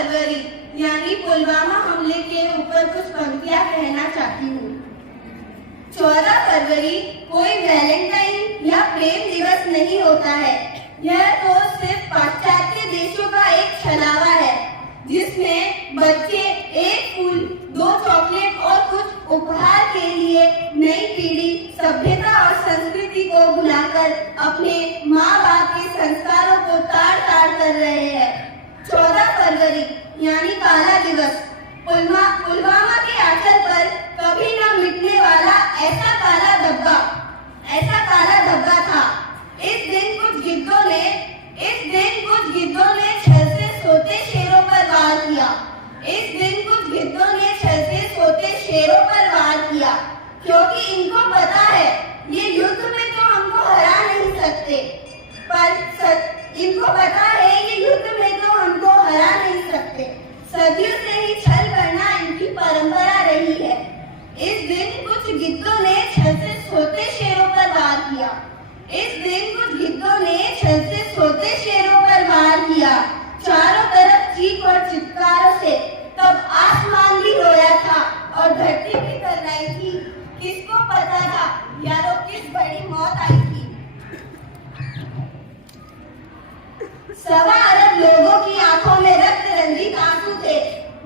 फरवरी यानी पुलवामा हमले के ऊपर कुछ पंक्तियां कहना चाहती हूँ। 14 फरवरी कोई वैलेंटाइन या प्रेम दिवस नहीं होता है। यह तो सिर्फ पाश्चात्य देशों का एक छलावा है, जिसमें बच्चे एक फूल, 2 चॉकलेट और कुछ उपहार के लिए नई पीढ़ी सभ्यता और संस्कृति को भुलाकर अपने माँ बाप के संस्कारों को ताड़-ताड़ कर रहे हैं। 14 फरवरी यानी काला दिवस, पुलवामा के आंचल पर कभी न मिटने वाला ऐसा काला धब्बा था। इस दिन कुछ गिद्धों ने छल से सोते शेरों पर वार किया। क्योंकि इनको पता है ये युद्ध में तो हमको हरा नहीं सकते, सदियों से ही छल करना इनकी परंपरा रही है। इस दिन कुछ गिद्धों ने छल से सोते शेरों पर वार किया। चारों तरफ चीख और चित्कारों से तब आसमान भी रोया था और धरती भी करनाई थी। किसको पता था यारों किस बड़ी मौत आई थी। 1.25 अरब लोगों की आंखों में रक्त रंजित आंसू थे।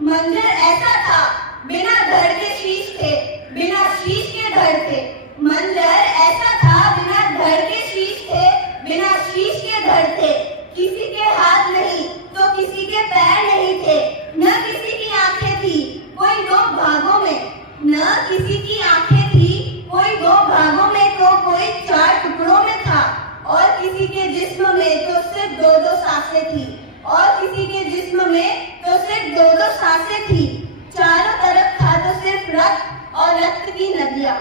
मंजर ऐसा था, बिना धड़ के शीश थे, बिना शीश के धड़ थे। मंजर ऐसा था, बिना धड़ के शीश थे, बिना शीश के धड़ थे। किसी के हाथ नहीं तो किसी के पैर नहीं थे, न किसी की आंखें थी कोई 2 भागों में, न किसी की आंखें थी कोई 2 भागों में तो कोई 4 टुकड़ों में था। और किसी के जिस्म में तो सिर्फ 2-2 सांसें थी, चारों तरफ था तो सिर्फ रक्त और रक्त की नदियां।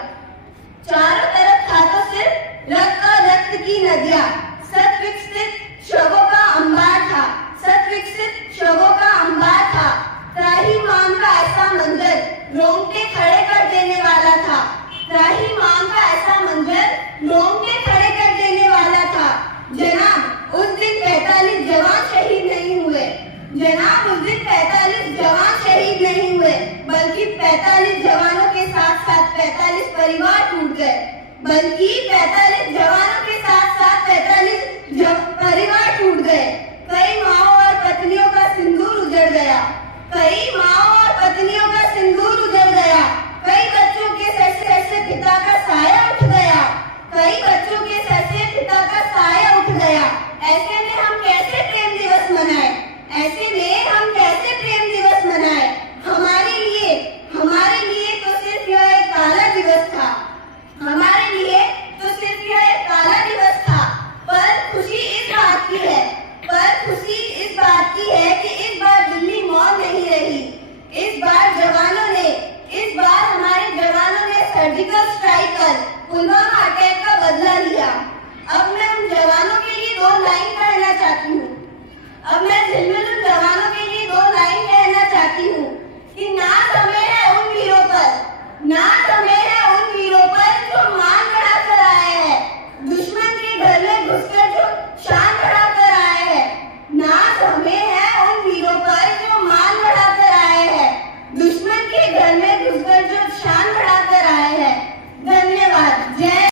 सतविकसित शवों का अंबार था। त्राहिमाम का ऐसा मंजर रोंगटे खड़े कर देने वाला था। जनाब उस दिन 45 जवान शहीद नहीं हुए, बल्कि 45 जवानों के साथ 45 परिवार टूट गए।